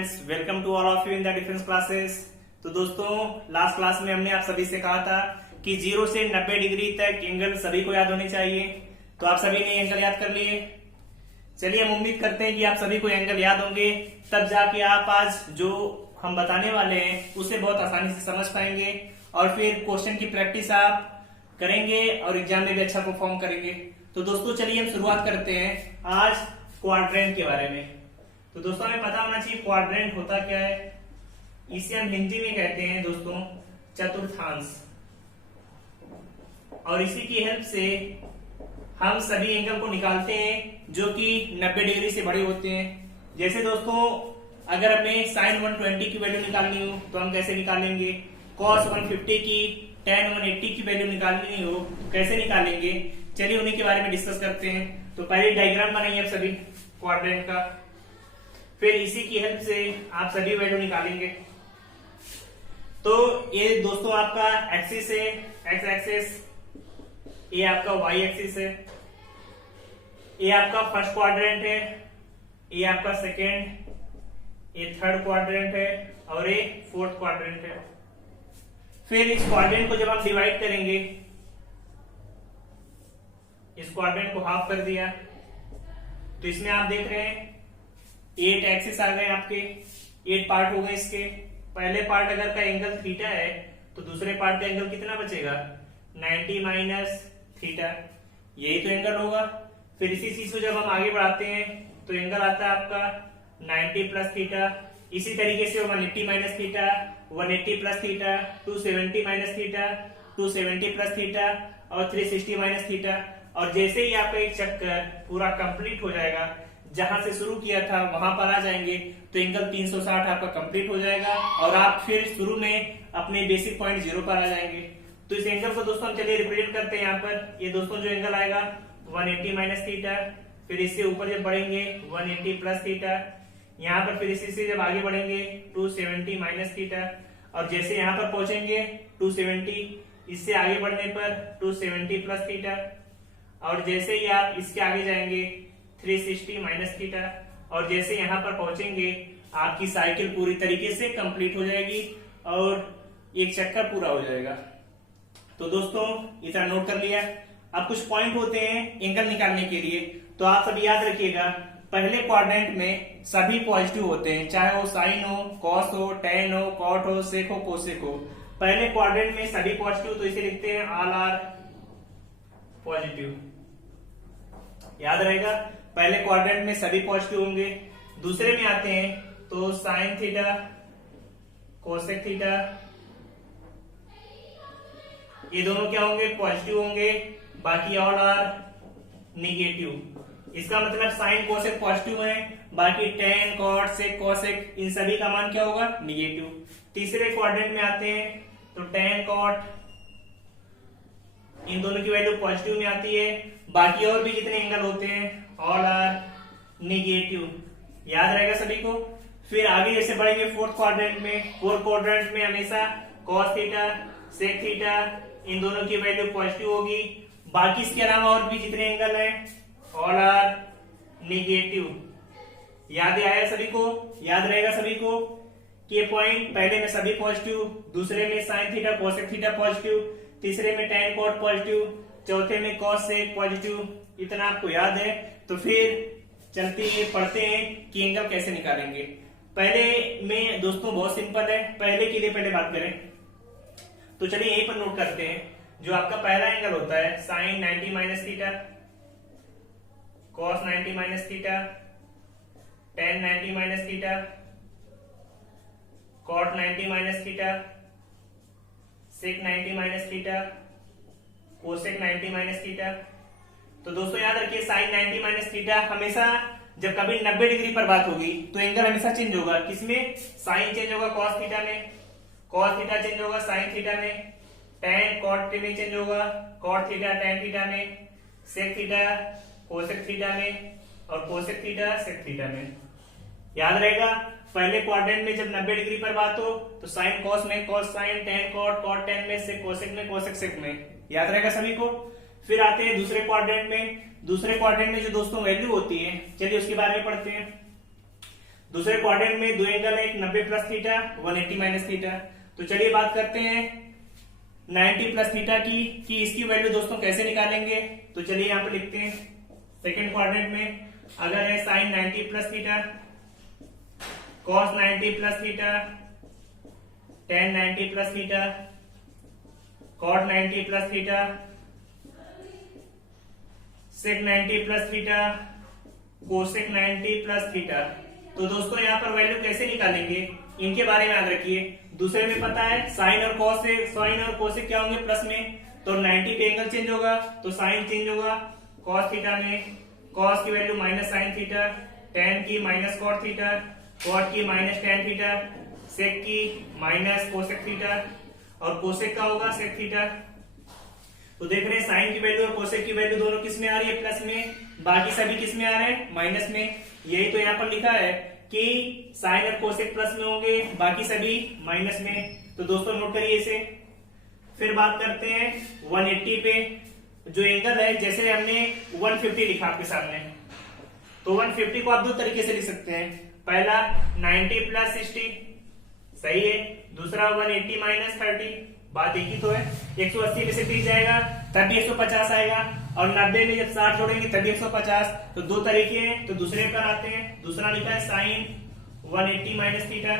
Friends, welcome to all of you in the difference classes. तो दोस्तों, last class में हमने आप सभी से कहा था कि 0 से 90 डिग्री तक एंगल सभी को याद होने चाहिए। तो आप सभी ने एंगल याद कर लिए। चलिए, हम उम्मीद करते हैं कि आप सभी को एंगल याद होंगे, तब जाके आप आज जो हम बताने वाले हैं उसे बहुत आसानी से समझ पाएंगे और फिर क्वेश्चन की प्रैक्टिस आप करेंगे और एग्जाम में भी अच्छा परफॉर्म करेंगे। तो दोस्तों, चलिए हम शुरुआत करते हैं आज क्वाड्रेंट के बारे में। तो दोस्तों, हमें पता होना चाहिए क्वाड्रेंट होता क्या है। इसे हम हिंदी में कहते हैं दोस्तों चतुर्थांश, और इसी की हेल्प से हम सभी एंगल को निकालते हैं जो कि 90 डिग्री से बड़े होते हैं। जैसे दोस्तों, अगर हमें sin 120 की वैल्यू निकालनी हो तो हम कैसे निकालेंगे, cos 150 की, tan 180 की वैल्यू निकालनी हो कैसे निकालेंगे। चलिए उन्हीं के बारे में डिस्कस करते हैं। तो पहले डायग्राम बनाइए आप सभी क्वाड्रेंट का, फिर इसी की हेल्प से आप सभी वैल्यू निकालेंगे। तो ये दोस्तों आपका एक्सिस है, एक्स एक्सिस, ये आपका वाई एक्सिस है, ये आपका फर्स्ट क्वाड्रेंट है, ये आपका सेकेंड, ये थर्ड क्वाड्रेंट है और ये फोर्थ क्वाड्रेंट है। फिर इस क्वाड्रेंट को जब हम डिवाइड करेंगे, इस क्वाड्रेंट को हाफ कर दिया, तो इसमें आप देख रहे हैं 8 एक्सिस आ गए आपके, 8 पार्ट हो गए इसके। पहले पार्ट अगर का एंगल थीटा है तो दूसरे पार्ट का एंगल कितना बचेगा, 90 माइनस थीटा, यही तो एंगल होगा। फिर इसी चीज को जब हम आगे बढ़ाते हैं तो एंगल आता है आपका 90 प्लस थीटा। इसी तरीके से 180 minus theta, 180 plus theta, 270 minus theta, 270 plus theta और 360 माइनस थीटा। और जैसे ही आपका एक चक्कर पूरा कंप्लीट हो जाएगा, जहां से शुरू किया था वहां पर आ जाएंगे तो एंगल 360 आपका कंप्लीट हो जाएगा और आप फिर शुरू में अपने बेसिक पॉइंट 0 पर आ जाएंगे। तो इस एंगल को दोस्तों हम चलिए रिप्रेजेंट करते हैं यहाँ पर। ये दोस्तों जो एंगल आएगा 180 माइनस थीटा, फिर इससे ऊपर जब बढ़ेंगे 180 प्लस थीटा, यहाँ पर फिर इसी से जब आगे बढ़ेंगे 270 माइनस थीटा, और जैसे यहाँ पर पहुंचेंगे 270, इससे आगे बढ़ने पर 270 प्लस थीटा, और जैसे ही आप इसके आगे जाएंगे 360 माइनस थीटा, और जैसे यहाँ पर पहुंचेंगे आपकी साइकिल पूरी तरीके से कंप्लीट हो जाएगी और एक चक्कर पूरा हो जाएगा। तो दोस्तों, इतना नोट कर लिया। अब कुछ पॉइंट होते हैं एंगल निकालने के लिए, तो आप सभी याद रखिएगा। पहले क्वाड्रेंट में सभी पॉजिटिव होते हैं, चाहे वो साइन हो, कॉस हो, टेन हो, कॉट हो, सेक हो, कोसेक हो। पहले क्वाड्रेंट में सभी पॉजिटिव, तो इसे लिखते हैं ऑल आर पॉजिटिव, याद रहेगा। पहले क्वाड्रेंट में सभी पॉजिटिव होंगे। दूसरे में आते हैं तो साइन थीटा, कोसेक थीटा, ये दोनों क्या होंगे, पॉजिटिव होंगे, बाकी ऑल आर निगेटिव। इसका मतलब साइन कोसेक पॉजिटिव है, बाकी टेन, कॉट, सेक, कोसेक इन सभी का मान क्या होगा, निगेटिव। तीसरे क्वाड्रेंट में आते हैं तो टेन, कॉट, इन दोनों की वैल्यू पॉजिटिव में आती है, बाकी और भी जितने एंगल होते हैं ऑल आर निगेटिव, याद रहेगा सभी को। फिर आगे जैसे बढ़ेंगे फोर्थ क्वाड्रेंट में, फोर्थ क्वाड्रेंट में हमेशा कॉस थीटा, सेक थीटा, इन दोनों की वैल्यू पॉजिटिव होगी, बाकी इसके अलावा और भी जितने एंगल हैं ऑल आर निगेटिव। याद आया सभी को, याद रहेगा सभी को कि ये पॉइंट पहले में सभी पॉजिटिव, दूसरे में sine theta, cosec theta positive, तीसरे में टेन, कॉट पॉजिटिव, चौथे में कॉस, सेक पॉजिटिव। इतना आपको याद है। तो फिर चलते हैं, पढ़ते हैं कि एंगल कैसे निकालेंगे। पहले में दोस्तों बहुत सिंपल है, पहले के लिए पहले बात करें तो चलिए यहीं पर नोट करते हैं। जो आपका पहला एंगल होता है sine 90 minus theta, cos 90 minus theta, tan 90 minus theta, cot 90 minus theta, sec 90 minus theta, cosec 90 minus theta. तो दोस्तों याद रखिए, साइन 90 माइनस थीटा हमेशा जब कभी 90 डिग्री पर बात होगी तो एंगल हमेशा चेंज होगा। किसमें, साइन चेंज होगा कॉस थीटा में, कॉस थीटा चेंज होगा साइन थीटा में, टेन कॉट में चेंज होगा, कॉट थीटा टेन थीटा में, सेक थीटा कोसेक थीटा में, और कोसेक थीटा सेक थीटा में। याद रहेगा, पहले क्वाड्रेंट में जब 90 डिग्री पर बात हो तो साइन कॉस में cos sine, tan cot, cot tan में, सेक कोसेक में, कोसेक सेक में। याद रहेगा सभी को। फिर आते हैं दूसरे क्वाड्रेंट में। दूसरे क्वाड्रेंट में जो दोस्तों वैल्यू होती है, चलिए उसके बारे में पढ़ते हैं। दूसरे क्वाड्रेंट में दो एंगल है, एक 90 प्लस थीटा, 180 माइनस थीटा। तो चलिए बात करते हैं 90 प्लस थीटा की कि इसकी वैल्यू दोस्तों कैसे निकालेंगे। तो चलिए यहाँ पे लिखते हैं सेकेंड क्वाड्रेंट में अगर है sine 90 plus theta, cos 90 plus theta, tan 90 plus theta, cot 90 plus theta, sec 90 plus theta, cosec 90 plus theta. तो दोस्तों यहाँ पर वैल्यू कैसे निकालेंगे इनके बारे में याद रखिए। दूसरे में पता है साइन और कॉस से, साइन और कोसेक क्या होंगे प्लस में, तो 90 पे एंगल चेंज होगा तो साइन चेंज होगा। कॉस थीटा में कॉस की value minus sine theta, ten की माइनस कॉट थीटा, कॉट की माइनस टेन थीटा, सेक की माइनस कोसेक थीटा और कोसेक का होगा सेक थीटा। तो देख रहे हैं साइन की वैल्यू और कोसेक की वैल्यू दोनों किस में आ रही है प्लस में, बाकी सभी किस में आ रहे हैं माइनस में। यही तो यहाँ पर लिखा है कि साइन और कोसेक प्लस में होंगे, बाकी सभी माइनस में। तो दोस्तों नोट करिए इसे। फिर बात करते हैं 180 पे जो एंगल है, जैसे हमने 150 लिखा आपके सामने, तो 150 को आप दो तरीके से लिख सकते हैं। पहला 90 प्लस 60 सही है, दूसरा 180 माइनस 30, बात एक ही तो है। 180 में से 30 जाएगा तब भी 150 आएगा और 90 में जब 60 जोड़ेंगे तब भी 150। तो दो तरीके हैं, तो दूसरे पर आते हैं। दूसरा लिखा है sine 180 minus theta,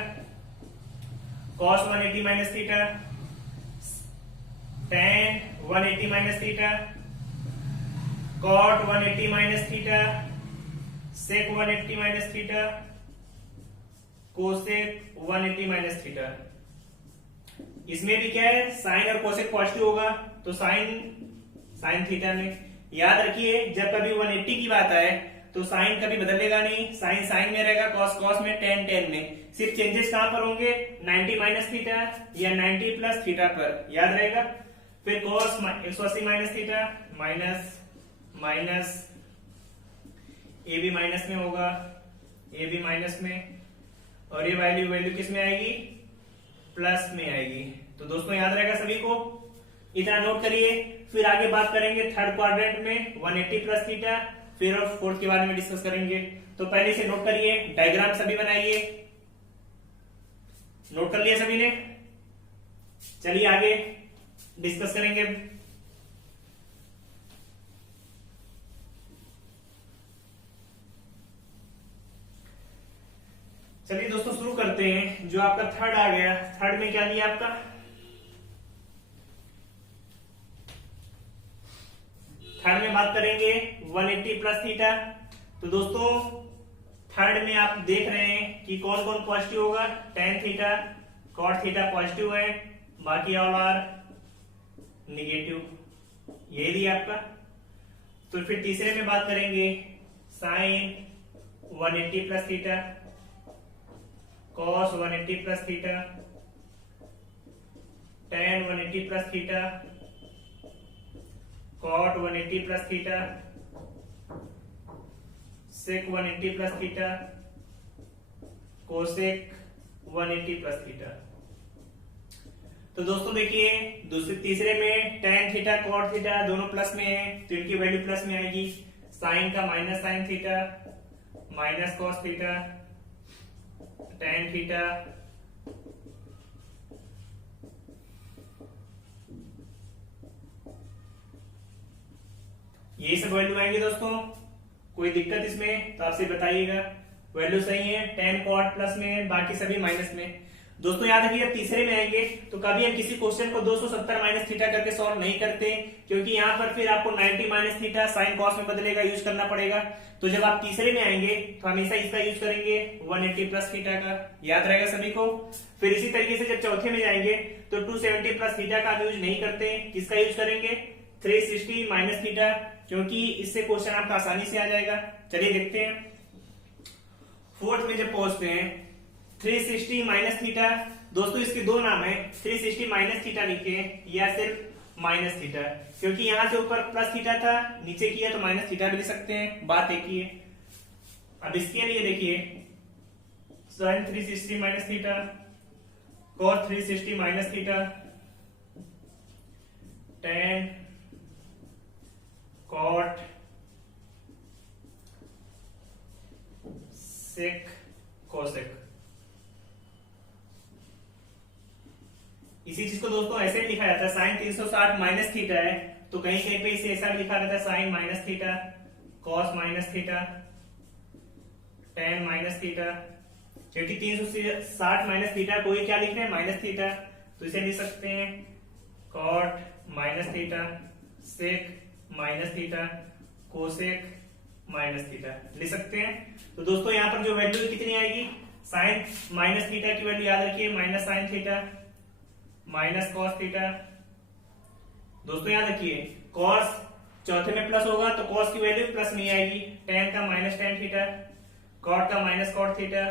cos 180 minus theta, tan 180 minus theta, cot 180 minus theta, sec 180 minus theta, cosec 180 minus theta. इसमें भी क्या है साइन और कोसेक पॉजिटिव होगा तो साइन थीटा में। याद रखिए जब कभी 180 की बात आए तो साइन कभी बदलेगा नहीं, साइन साइन में रहेगा, कॉस कॉस में, टेन टेन में। सिर्फ चेंजेस कहां पर होंगे 90 माइनस थीटा या 90 प्लस थीटा पर, याद रहेगा। फिर cos 180 minus theta minus minus, ए भी माइनस में होगा, ए भी माइनस में, और ये वैल्यू किस में आएगी प्लस में आएगी। तो दोस्तों याद रहेगा सभी को, इतना नोट करिए। फिर आगे बात करेंगे थर्ड क्वाड्रेंट में 180 प्लस थीटा, फिर और फोर्थ के बारे में डिस्कस करेंगे। तो पहले से नोट करिए, डायग्राम सभी बनाइए। नोट कर लिया सभी ने, चलिए आगे डिस्कस करेंगे। चलिए दोस्तों शुरू करते हैं। जो आपका थर्ड आ गया, थर्ड में क्या दिया आपका, थर्ड में बात करेंगे 180 प्लस थीटा। तो दोस्तों थर्ड में आप देख रहे हैं कि कौन कौन पॉजिटिव होगा, tan theta cot theta positive है, बाकी ऑल आर निगेटिव, ये दिया आपका। तो फिर तीसरे में बात करेंगे sine 180 plus theta, cos 180 plus theta, tan 180 plus theta, cot 180 plus theta, sec 180 plus theta, cosec 180 plus theta. तो दोस्तों देखिए तीसरे में tan थीटा cot थीटा दोनों प्लस में है तो इनकी वैल्यू प्लस में आएगी। साइन का minus sine theta minus cos theta, tan theta ये सब वैल्यू आएंगे दोस्तों। कोई दिक्कत इसमें तो आपसे बताइएगा। वैल्यू सही है, tan cot प्लस में है, बाकी सभी माइनस में। दोस्तों याद रखिए जब तीसरे में आएंगे तो कभी हम किसी क्वेश्चन को 270 माइनस थीटा करके सॉल्व नहीं करते, क्योंकि यहाँ पर फिर आपको 90 माइनस थीटा साइन कॉस में बदलेगा, यूज करना पड़ेगा। तो जब आप तीसरे में आएंगे तो हमेशा इसका यूज करेंगे 180 प्लस थीटा का, याद रहेगा सभी को। फिर इसी तरीके से जब चौथे में जाएंगे तो 270 प्लस थीटा का यूज नहीं करते, किसका यूज करेंगे 360 माइनस थीटा, क्योंकि इससे क्वेश्चन आपका आसानी से आ जाएगा। चलिए देखते हैं फोर्थ में जब पहुंचते हैं 360 माइनस थीटा। दोस्तों इसके दो नाम है, 360 माइनस थीटा लिखे या सिर्फ माइनस थीटा, क्योंकि यहां से ऊपर प्लस थीटा था, नीचे किया तो माइनस थीटा भी लिख सकते हैं, बात एक ही है। अब इसके लिए देखिए sine 360 minus theta, cos 360 minus theta, tan cot sec cosec. इसी चीज को दोस्तों ऐसे भी लिखा जाता है, साइन 360 माइनस थीटा है तो कहीं कहीं पे इसे ऐसा भी लिखा रहता है, sine minus theta, cos minus theta, tan minus theta. क्योंकि 360 माइनस थीटा को ये क्या लिख रहे हैं, माइनस थीटा, तो इसे लिख सकते हैं cot minus theta, sec minus theta, cosec minus theta लिख सकते हैं। तो दोस्तों यहाँ पर जो वैल्यू कितनी आएगी, साइन माइनस थीटा की वैल्यू याद रखिए, minus sine theta minus cos theta. दोस्तों याद रखिए कॉस चौथे में प्लस होगा तो कॉस की वैल्यू प्लस में आएगी, टेन का माइनस टेन थीटा, कॉट का माइनस कॉट थीटा।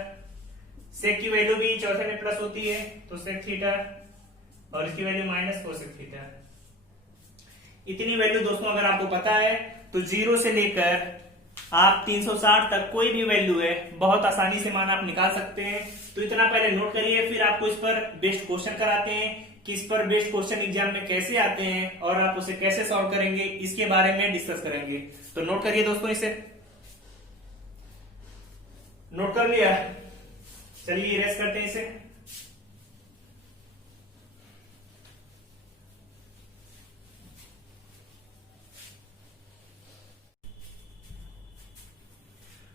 सेक की वैल्यू भी चौथे में प्लस होती है तो सेक थीटा, और इसकी वैल्यू माइनस कोसेक थीटा। इतनी वैल्यू दोस्तों अगर आपको पता है तो जीरो से लेकर आप 360 तक कोई भी वैल्यू है बहुत आसानी से मान आप निकाल सकते हैं। तो इतना पहले नोट करिए, फिर आपको इस पर बेस्ड क्वेश्चन कराते हैं कि इस पर बेस्ड क्वेश्चन एग्जाम में कैसे आते हैं और आप उसे कैसे सॉल्व करेंगे, इसके बारे में डिस्कस करेंगे। तो नोट करिए दोस्तों, इसे नोट कर लिया, चलिए इरेज करते हैं इसे।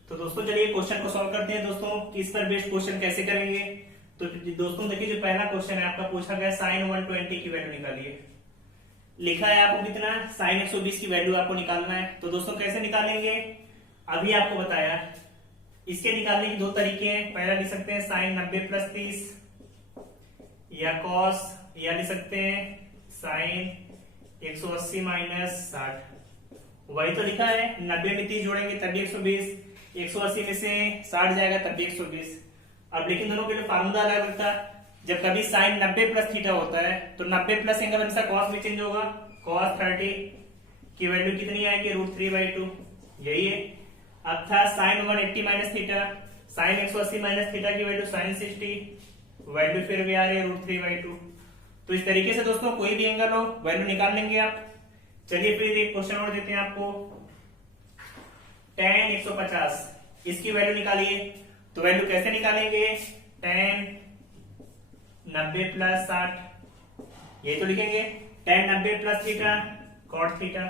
तो दोस्तों चलिए क्वेश्चन को सॉल्व करते हैं दोस्तों कि इस पर बेस्ड क्वेश्चन कैसे करेंगे। तो दोस्तों देखिए जो पहला क्वेश्चन है आपका पूछा गया साइन 120 की वैल्यू निकालिए। लिखा है आपको कितना, साइन 120 की वैल्यू आपको निकालना है। तो दोस्तों कैसे निकालेंगे, अभी आपको बताया। इसके निकालने के दो तरीके हैं, पहला लिख सकते हैं साइन 90 प्लस 30 या कॉस, या लिख सकते हैं साइन 180 माइनस 60। वही तो लिखा है, 90 में 30 जोड़ेंगे तब भी 120, 180 में से 60 जाएगा तब भी 120। अब लेकिन दोनों के लिए फार्मूला अलग अलग था। जब कभी साइन 90 प्लस थीटा होता है तो 90 प्लस एंगल अनुसार कॉस भी चेंज होगा, कॉस 30 की वैल्यू कितनी आएगी, √3/2, यही है। अब था sine 180 minus theta, sine 180 minus theta की वैल्यू साइन 60, वैल्यू फिर भी आ रही है √3/2। तो इस तरीके से दोस्तों कोई भी एंगल हो वैल्यू निकाल लेंगे आप। चलिए फिर एक क्वेश्चन और देते हैं आपको, tan 150, इसकी वैल्यू निकालिए। तो वैल्यू कैसे निकालेंगे, tan 90 प्लस 60, ये तो लिखेंगे tan 90 plus theta cot theta.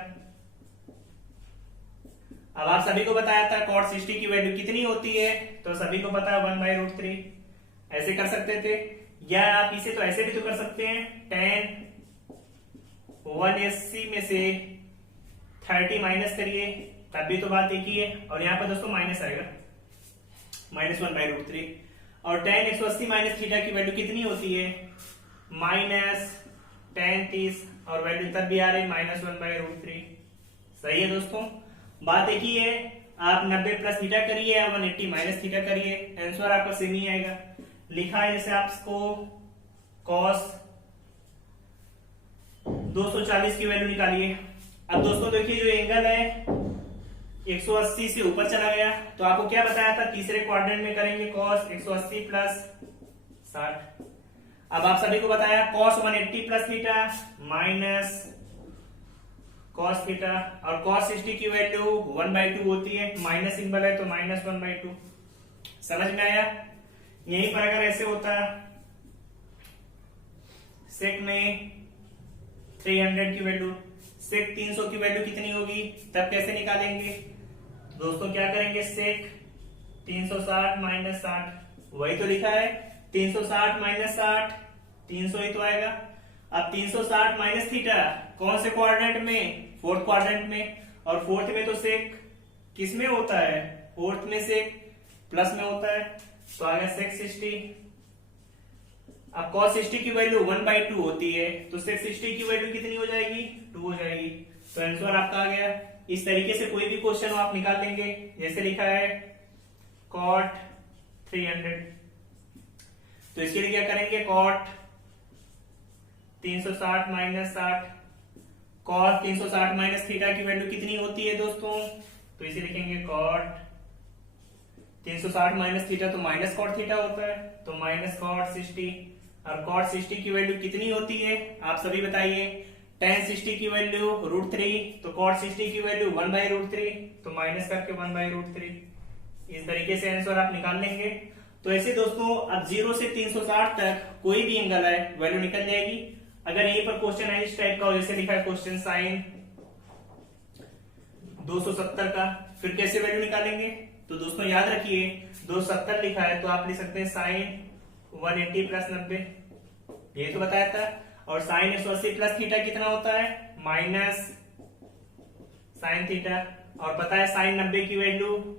अब आप सभी को बताया था cot 60 की वैल्यू कितनी होती है, तो सभी को पता है 1/√3। ऐसे कर सकते थे, या आप इसे तो ऐसे भी तो कर सकते हैं, tan 180 में से 30 माइनस करिए तब भी तो बात एक ही है, और यहाँ पर दोस्तों माइनस आएगा, -1/√3। और tan 180 माइनस थीटा की वैल्यू कितनी होती है, -tan 30, और वैल्यू तब भी आ रही -1/√3। सही है दोस्तों, बात एक ही है। आप 90 प्लस थीटा करिए या 180 माइनस थीटा करिए, आंसर आपका सेम ही आएगा। लिखा है जैसे आपको cos 240 की वैल्यू निकालिए। अब दोस्तों देखिए जो एंगल है 180 से ऊपर चला गया, तो आपको क्या बताया था, तीसरे क्वाड्रेंट में करेंगे cos 180 प्लस 60। अब आप सभी को बताया cos 180 plus theta minus cos theta, और cos 60 की वैल्यू 1/2 होती है, माइनस सिंबल है तो -1/2। समझ में आया। यहीं पर अगर ऐसे होता सेक में 300 की वैल्यू, सेक 300 की वैल्यू कितनी होगी, तब कैसे निकालेंगे दोस्तों, क्या करेंगे, सेक 360 माइनस 60, वही तो लिखा है 360 माइनस 60, 300 ही तो आएगा। अब 360 माइनस थीटा कौन से क्वाड्रेंट में, फोर्थ क्वाड्रेंट में, और फोर्थ में तो सेक किस में होता है, फोर्थ में सेक प्लस में होता है, तो आ गया सेक 60। अब cos 60 की वैल्यू 1/2 होती है, तो सेक 60 की वैल्यू कितनी हो जाएगी, 2 हो जाएगी। तो आंसर आपका आ गया। इस तरीके से कोई भी क्वेश्चन हो आप निकाल लेंगे। जैसे लिखा है cot 300, तो इसके लिए क्या करेंगे, cot 360 minus 60, cos 360 minus theta की वैल्यू कितनी होती है दोस्तों, तो इसे लिखेंगे cot 360 माइनस थीटा तो माइनस cot थीटा होता है, तो माइनस cot 60। अब cot 60 की वैल्यू कितनी होती है आप सभी बताइए, tan 60 की वैल्यू √3, तो cot 60 की वैल्यू 1/√3, तो माइनस करके 1/√3। इस तरीके से आंसर आप निकाल लेंगे। तो ऐसे दोस्तों अब 0 से 360 तक कोई भी एंगल है वैल्यू निकल जाएगी। अगर यहीं पर क्वेश्चन है इस टाइप का, जैसे लिखा है क्वेश्चन साइन 270 का, फिर कैसे वैल्यू निकालेंगे? तो दोस्तों याद रखिए 270 लिखा है तो आप लिख सकते हैं साइन 180 प्लस 90, ये तो बताया था। और साइन 180 प्लस थीटा कितना होता है? Minus sine theta. और पता है साइन 90 की वैल्यू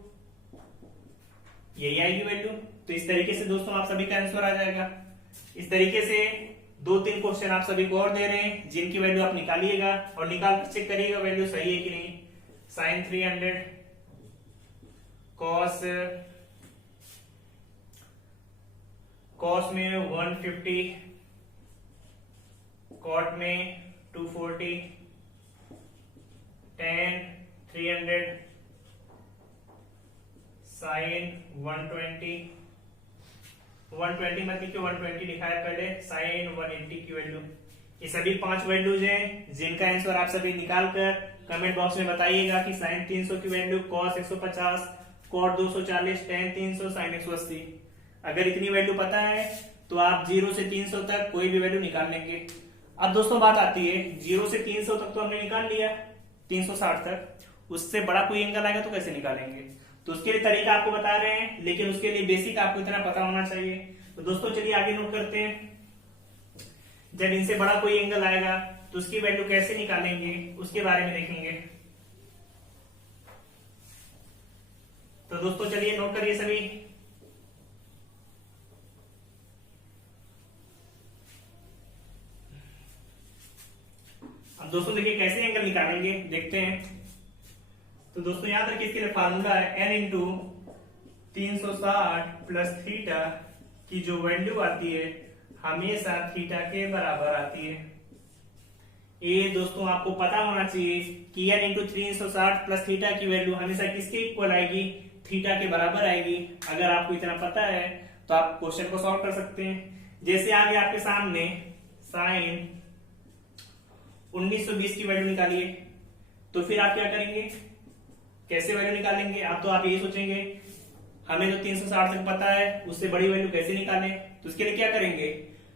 यही आएगी वैल्यू। तो इस तरीके से दोस्तों आप सभी का आंसर आ जाएगा। इस तरीके से 2-3 क्वेश्चन आप सभी को और दे रहे हैं जिनकी वैल्यू आप निकालिएगा और निकाल कर चेक करिएगा वैल्यू सही है कि नहीं। साइन 300 कॉस में 150, कॉट में 240, टेन 300, साइन 120 मत लिखिए 120 लिखा है पहले, साइन 180 की वैल्यू। ये सभी 5 वैल्यूज हैं जिनका आंसर आप सभी निकाल कर कमेंट बॉक्स में बताइएगा कि साइन 300 की value, cos 150, cot 240, tan 300, sine 180। अगर इतनी वैल्यू पता है तो आप 0 से 300 तक कोई भी वैल्यू निकाल लेंगे। अब दोस्तों बात आती है 0 से 300 तक तो हमने निकाल लिया, 360 तक, उससे बड़ा कोई एंगल आएगा तो कैसे निकालेंगे? तो उसके लिए तरीका आपको बता रहे हैं, लेकिन उसके लिए बेसिक आपको इतना पता होना चाहिए। तो दोस्तों चलिए आगे नोट करते हैं। जब इनसे बड़ा कोई एंगल आएगा तो उसकी वैल्यू कैसे निकालेंगे उसके बारे में देखेंगे। तो दोस्तों चलिए नोट करिए सभी। अब दोस्तों देखिए कैसे एंगल निकालेंगे, देखते हैं। तो दोस्तों याद रखिए इसके लिए फार्मूला है n इंटू 360 प्लस थीटा की जो वैल्यू आती है हमेशा थीटा के बराबर आती है। ये दोस्तों आपको पता होना चाहिए कि n इंटू 360 प्लस थीटा की वैल्यू हमेशा किसके इक्वल आएगी? थीटा के बराबर आएगी। अगर आपको इतना पता है तो आप क्वेश्चन को सॉल्व कर सकते हैं। जैसे आगे आपके सामने साइन 1920 की वैल्यू निकालिए, तो फिर आप क्या करेंगे, कैसे वैल्यू निकालेंगे? आप यही सोचेंगे हमें तो 360 तक पता है, उससे बड़ी वैल्यू कैसे निकालें? तो उसके लिए क्या करेंगे,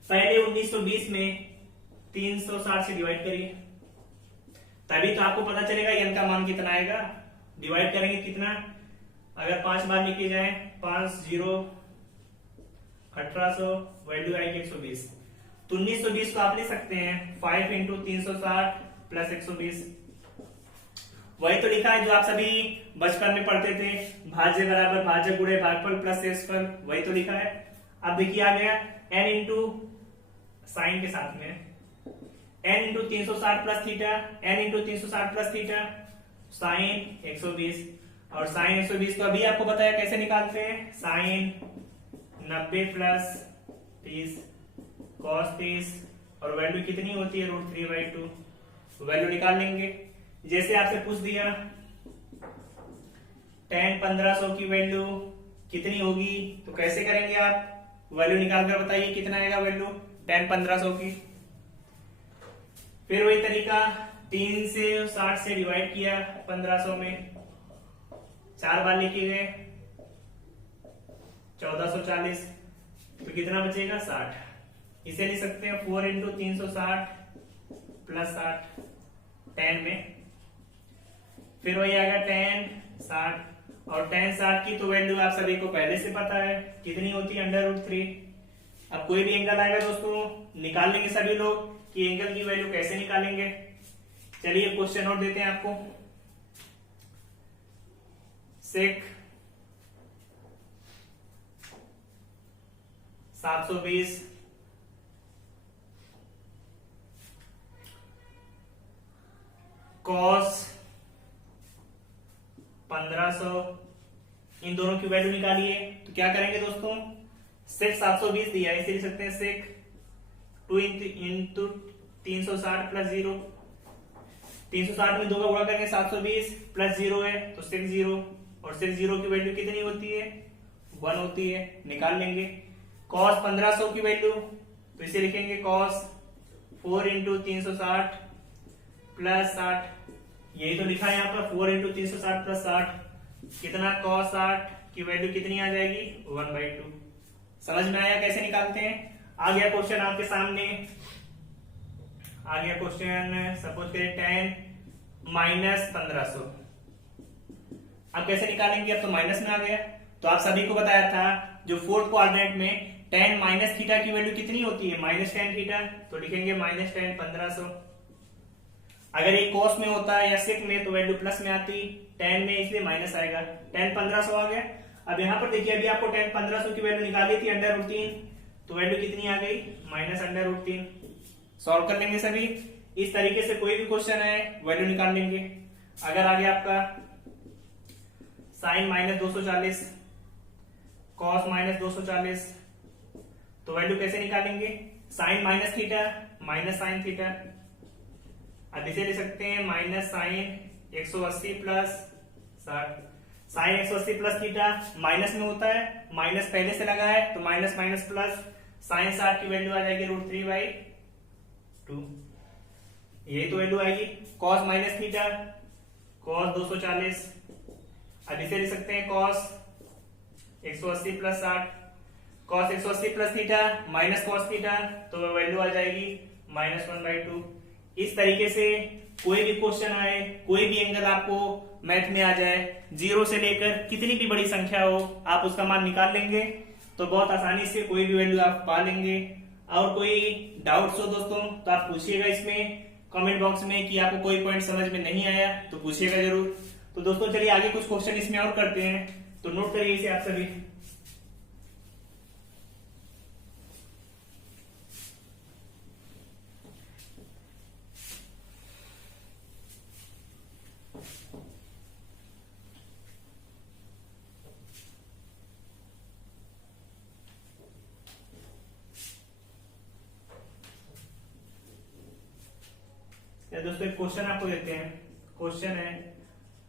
पहले 1920 में 360 से डिवाइड करिए, तभी तो आपको पता चलेगा n का मान कितना आएगा। डिवाइड करेंगे कितना, अगर 5 बार लिखे जाए 5 0 1800, वैल्यू आएगी 120। तो 1920 को आप ले सकते हैं 5 इंटू 360 प्लस 120। वही तो लिखा है जो आप सभी बचपन में पढ़ते थे, भाज्य बराबर भाज्य गुणे भागफल प्लस शेषफल, वही तो लिखा है। अब देखिए आ गया n इंटू साइन के साथ में n into 360 plus theta, n into 360 plus theta sine 120। और साइन 120 को अभी आपको बताया कैसे निकालते हैं, साइन 90 प्लस 30 कॉस 30, और वैल्यू कितनी होती है √3/2, वैल्यू निकाल लेंगे। जैसे आपसे पूछ दिया tan 1500 की वैल्यू कितनी होगी, तो कैसे करेंगे आप, वैल्यू निकाल कर बताइए कितना आएगा वैल्यू tan 1500 की। फिर वही तरीका 3 से 60 से डिवाइड किया 1500 में, 4 बार लेके गए 1440, तो कितना बचेगा 60। इसे लिख सकते हैं 4 इंटू 360 प्लस 60 10 में। फिर वही आ गया tan 60, और tan 60 की तो वैल्यू आप सभी को पहले से पता है कितनी होती है √3। अब कोई भी एंगल आएगा दोस्तों निकाल लेंगे सभी लोग कि एंगल की वैल्यू कैसे निकालेंगे। चलिए क्वेश्चन और देते हैं आपको। सेक 720 कॉस 1500, इन दोनों की वैल्यू निकालिए। तो क्या करेंगे दोस्तों, सेक 720 दिया है, इसे लिख सकते हैं सेक 2 इंटू 360 प्लस 0। 360 में 2 का गुणा करेंगे 720 प्लस 0 है तो सेक 0, और सेक 0 की वैल्यू कितनी होती है 1 होती है, निकाल लेंगे। कॉस 1500 की वैल्यू, तो इसे लिखेंगे कॉस 4 इंटू 360 प्लस 60, यही तो लिखा है यहाँ पर 4 इंटू 360 प्लस 60, कितना cos 60 की वैल्यू कितनी आ जाएगी 1/2। समझ में आया कैसे निकालते हैं? आ गया क्वेश्चन आपके सामने, आ गया क्वेश्चन, सपोज करें 10 माइनस 1500। अब कैसे निकालेंगे? अब तो माइनस में आ गया। तो आप सभी को बताया था जो फोर्थ क्वाड्रेंट में tan माइनस थीटा की वैल्यू कितनी होती है? Minus tan theta. तो लिखेंगे माइनस tan 1500। अगर ये cos में होता है या sec में तो वैल्यू प्लस में आती, tan में इसलिए माइनस आएगा। tan 1500 आ गया। अब यहां पर देखिए, अभी आपको tan 1500 की वैल्यू निकाली थी √3, तो वैल्यू कितनी आ गई? माइनस √3। सॉल्व कर लेंगे सभी। इस तरीके से कोई भी क्वेश्चन है वैल्यू निकाल लेंगे। अगर आ गया आपका साइन माइनस 240, कॉस माइनस 240, तो वैल्यू कैसे निकालेंगे? Sine minus theta minus sine theta. अब इसे ले सकते हैं minus sine 180 plus 60। Sine 180 plus theta minus में होता है, माइनस पहले से लगा है तो माइनस माइनस प्लस, साइन 60 की वैल्यू आ जाएगी √3/2। यही तो वैल्यू आएगी। Cos minus theta cos 240। अब इसे ले सकते हैं cos 180 plus 60, cos 180 plus theta minus cos theta, तो वैल्यू आ जाएगी -1/2। इस तरीके से कोई भी क्वेश्चन आए, कोई भी एंगल आपको मैथ में आ जाए, जीरो से लेकर कितनी भी बड़ी संख्या हो, आप उसका मान निकाल लेंगे तो बहुत आसानी से कोई भी वैल्यू आप पा लेंगे। और कोई डाउट्स हो दोस्तों तो आप पूछिएगा इसमें कमेंट बॉक्स में कि आपको कोई पॉइंट समझ में नहीं आया तो पूछिएगा जरूर। तो दोस्तों चलिए आगे कुछ क्वेश्चन इसमें और करते हैं, तो नोट करिए इसे आप सभी। या दोस्तों एक क्वेश्चन आपको देते हैं। क्वेश्चन है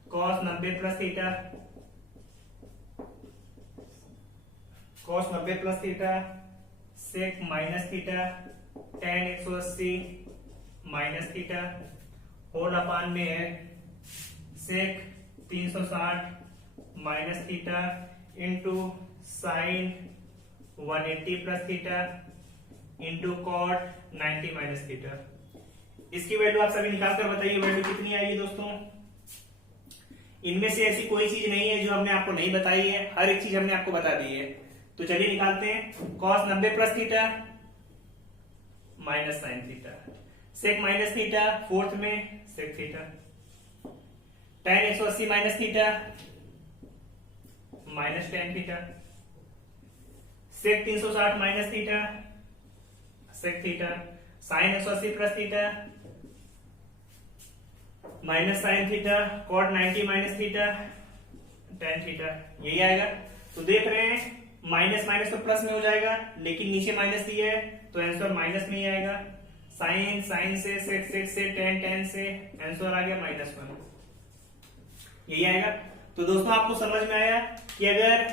cos 90 plus theta, cos 90 plus theta, sec minus theta, tan 180 minus theta, whole upon में है sec 360 minus theta into sine 180 plus theta into cot 90 minus theta. इसकी वैल्यू आप सभी निकाल कर बताइए वैल्यू कितनी आएगी दोस्तों। इनमें से ऐसी कोई चीज नहीं है जो हमने आपको नहीं बताई है, हर एक चीज हमने आपको बता दी है। तो चलिए निकालते हैं। cos 90 plus theta minus sine theta, sec minus theta fourth में sec theta, tan 180 minus theta minus tan theta, sec 360 minus theta sec theta, sine 180 plus theta minus sine theta, cot 90 minus theta tan theta, यही आएगा। तो देख रहे हैं minus minus तो plus में हो जाएगा, लेकिन नीचे माइनस दिया है तो आंसर माइनस में ही आएगा। साइन साइन से, सेक सेक से, tan tan से, आंसर आ गया -1, यही आएगा। तो दोस्तों आपको समझ में आया कि अगर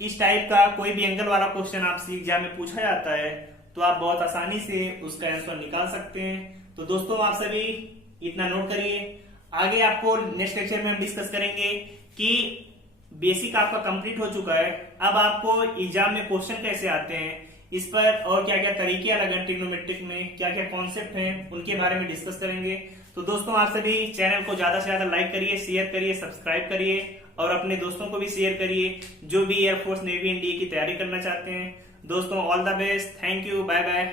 इस टाइप का कोई भी एंगल वाला क्वेश्चन आपसे एग्जाम में पूछा जाता है तो आप बहुत आसानी से उसका आंसर निकाल सकते हैं। तो दोस्तों आप सभी इतना नोट करिए। आगे आपको नेक्स्ट लेक्चर में हम डिस्कस करेंगे कि बेसिक आपका कंप्लीट हो चुका है, अब आपको एग्जाम में क्वेश्चन कैसे आते हैं इस पर और क्या क्या तरीके अलग हैं, ट्रिग्नोमेट्रिक में क्या क्या कॉन्सेप्ट हैं उनके बारे में डिस्कस करेंगे। तो दोस्तों आप सभी चैनल को ज्यादा से ज्यादा लाइक करिए, शेयर करिए, सब्सक्राइब करिए और अपने दोस्तों को भी शेयर करिए जो भी एयरफोर्स, नेवी, एनडीए की तैयारी करना चाहते हैं। दोस्तों all the best, thank you, bye bye.